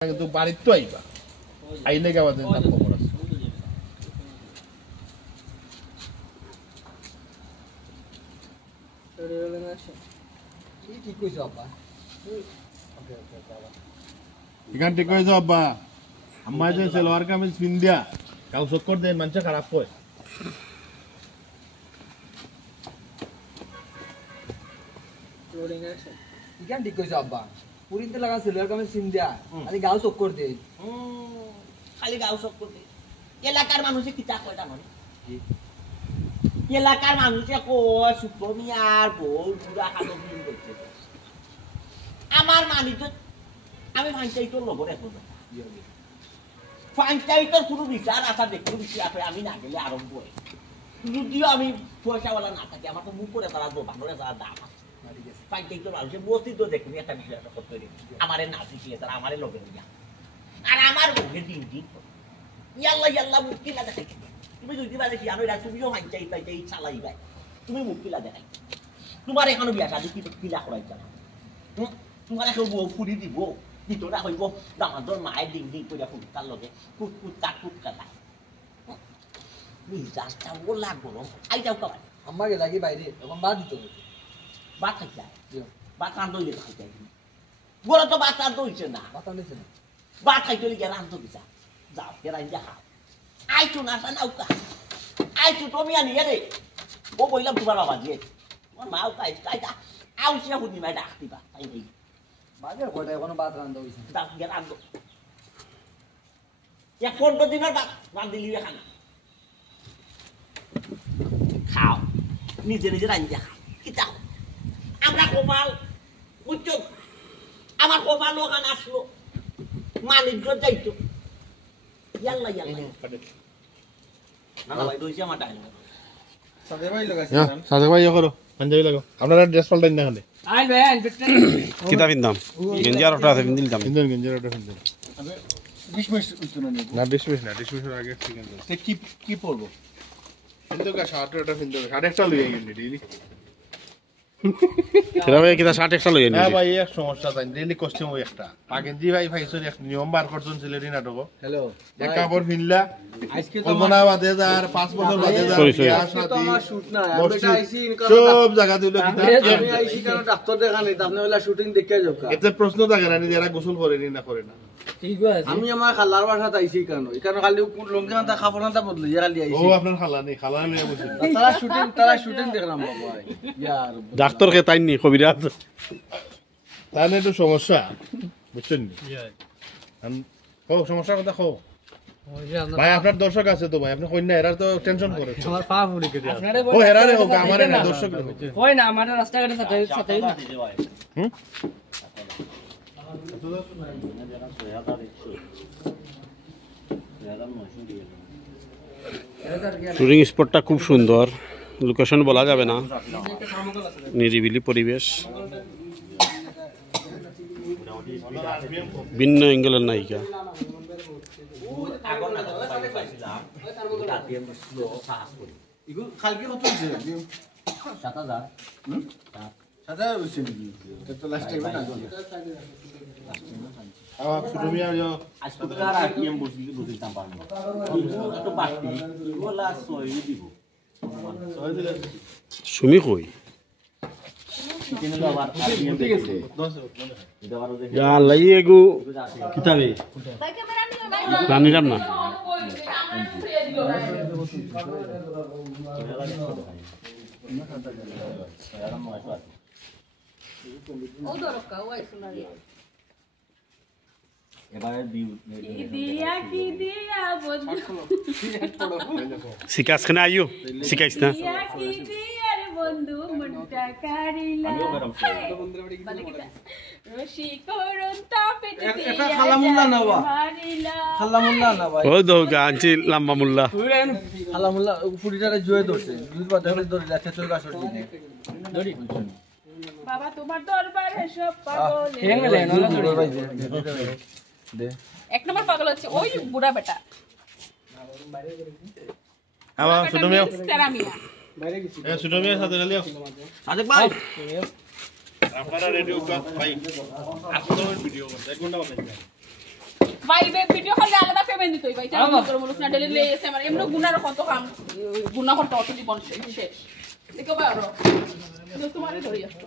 কিন্তু বাড়ির তো আইবা আইলে গাওয়া দেন তার খবর আছে এখান ঠিক কইছো আব্বা আম্মা যে সেলওয়ার কামিজ পিন্দিয়া কাউ চক্কর দেন মানুষ খারাপ হয় ইখান ঠিক কইছো আব্বা পুরিতে লাগা সেলওয়ার কামিজ পিন্দিয়া খালি গাও চক্কর দেই খালি গাও চক্কর দেই এলাকার মানুষে কিতা কয় জানো এলাকার মানুষে কয় সুপ্রমিয়ার বউ পুরা হালো দিন করতে আমার মালিক আমি পঞ্চায়েতের লোক এখন পঞ্চায়েতের কোনো বিচার আসা দেখতে বেশি আসে আমি না গেলে আরম্ভ হয় যদিও আমি পয়সাওয়ালা না থাকি আমার তো মুখ করে তারা বাংলার যারা দাম আছে পঞ্চায়েতের মানুষের বস্তি তো দেখুন একটা বিষয় করতে আমারে না শিখিয়ে তারা আমারে লোকের আর আমার বউকে দিন দিন ইয়াল্লা ইয়াল্লা মুক্তিলা দেখাই তুমি যদি বাজে কি আনো তুমিও পঞ্চায়েত এই চালাই গাই তুমি মুক্তিলা দেখাই তোমার এখনো বিয়া শাদী কি কিলা করাই জানা তোমার এখন বউ ফুরি দিব ভিতরে হইব দামাদর মায়ের ডিং ডিং করে ফুটকার লগে ফুটকা লাই মিজাজটা ও লাগবো আই যাও কাবাই আমাকে লাগি বাইরে এখন বাদ দিতে হবে বাদ খাই যায় বাদ রান্ধ হইলে খাই যায় বড় তো বাদ রান্ধ হইছে না কথা নিছে না বাদ খাইতে হইলে রান্ধ দিছা যাও কে রান্ধা খাও আইছো না আসা নাও কা আইছো তুমি আনি রে ও বললাম তোমার বাবা দিয়ে তোমার মাও কাইটা আউছিয়া হুদি মাই ডাক দিবা তাই নেই বাজে কয়টা এখনো বাদ রান্ধা হইছে ডাক গে রান্ধ এক 15 দিনের বাদ রান্ধিলি খানা খাও নিজে নিজে রান্ধা খাও কি চাও আমরা কপাল বুঝছো আমার কপাল ওখানে আসলো মালিক যাইতো ইয়াল্লা ইয়াল্লা না ভাই রইছে আমার টাইম সাদেক ভাই করো পাঞ্জাবি লাগো আপনারা ড্রেস পাল্টাই না খালি আই ভাই আনবিটন কিতা বিন্দাম গেঞ্জি আর ওটা আছে বিন্দিল দাম ইন্দর গঞ্জের ওটা ফেলতে 20 মিনিট উঠতো না না 20 মিনিট না 20 মিনিটের আগে ঠিক আছে তে কি পড়বো কিন্তু কা শার্ট ওটা ফিনতে হবে শার্ট একটা লইয়া গেলি ডেইলি সেটা ভাই কিতা 60 একটা লইয়া হ্যাঁ নিবি ভাই এক সমস্যা তাই ডেইলি কস্টিউম ওই একটা আগেন জি ভাই ভাইসর এক নিয়ম বার করছেন ছেলেরি নাটক হ্যালো এক কাপড় ফিনলা আজকে তো কল্পনা বাদে যার 5 বছর বাদে যার Sorry, sorry. আজকে তো আমার শুট না আমি আইছি সব জায়গা দিল আমি আইছি কারণ ডাক্তার দেখা নাই আপনি ওলা শুটিং দেখে যাও এতে প্রশ্ন থাকে না যারা গোসল করেনি না করে না ঠিক আছে আমি আমার খালার বাসাত আইছি কারণ এখানে খালি লঙ্গি আনতা খাবার আনতা বদলে খালি আইছি ও আপনার খালা নেই খালা লইয়া বসে তারা শুটিং দেখলাম বাবা ইয়ার ডাক্তার কে তাইনি কবিরাজ তাহলে একটু সমস্যা বুঝছেন সমস্যার কথা কো ভাই আপনার দর্শক আছে তো ভাই আপনি কই না এরা তো টেনশন করে আমার পা ফুলি কে আপনারে ও হেরারে হোক আমারে না দর্শক কই না আমার রাস্তাঘাটে সাথে হুম শুটিং স্পটটা খুব সুন্দর লোকেশন বলা যাবে না নিরিবিলি পরিবেশ ভিন্ন অ্যাঙ্গেলের নায়িকা কালকে কত হইছে 7000 সাদা হইছে নাকি তো লাস্ট টাইমে না সুরমিয়া আজকে তো আর আরপিএম বুঝিতাম পারবো তো বাড়তি ওলা 6 দিব সুমি কই কিনে দাও আর আরপিএম দেখে এটা আরো দেখে যা লাইয়ে গো কিতাবে রানি রাম না এবারে শিকাস খানে আইও শিকাইস না বন্ধু মনটা কারিলা রশি করুন তাপে এটা খালামুল্লাহ না বা খালামুল্লাহ না ভাই ও দো গানছি লম্বা মুল্লা খালামুল্লাহ ফুড়িটারে জয় ধরছে দুধ বা ধরে ধরে যাচ্ছে তোর গাছ ধরে ধরি বাবা তোমার দরবারে সব পাগল হেঙ্গলে না ধরে ভাই দে এক নম্বর পাগল হচ্ছে ওই বুড়া বেটা আবা সুরমিয়া তেরামিয়া এ সুরমিয়া সাথে গেলিও সাদেক ভাই আপনারা রেডি হোক ভাই আপনাদের ভিডিও করতে 1 ঘন্টা বানাই ভাই ভিডিও করলে আলাদা পেমেন্ট দিতে ভাই চাকরি করে বলুক না ডেলি লে এসে আমার এমনি গুনার কত কাম গুনা করতে অত জীবন শেষ দেখো ভাই আরো তোমারই ধরি আসতো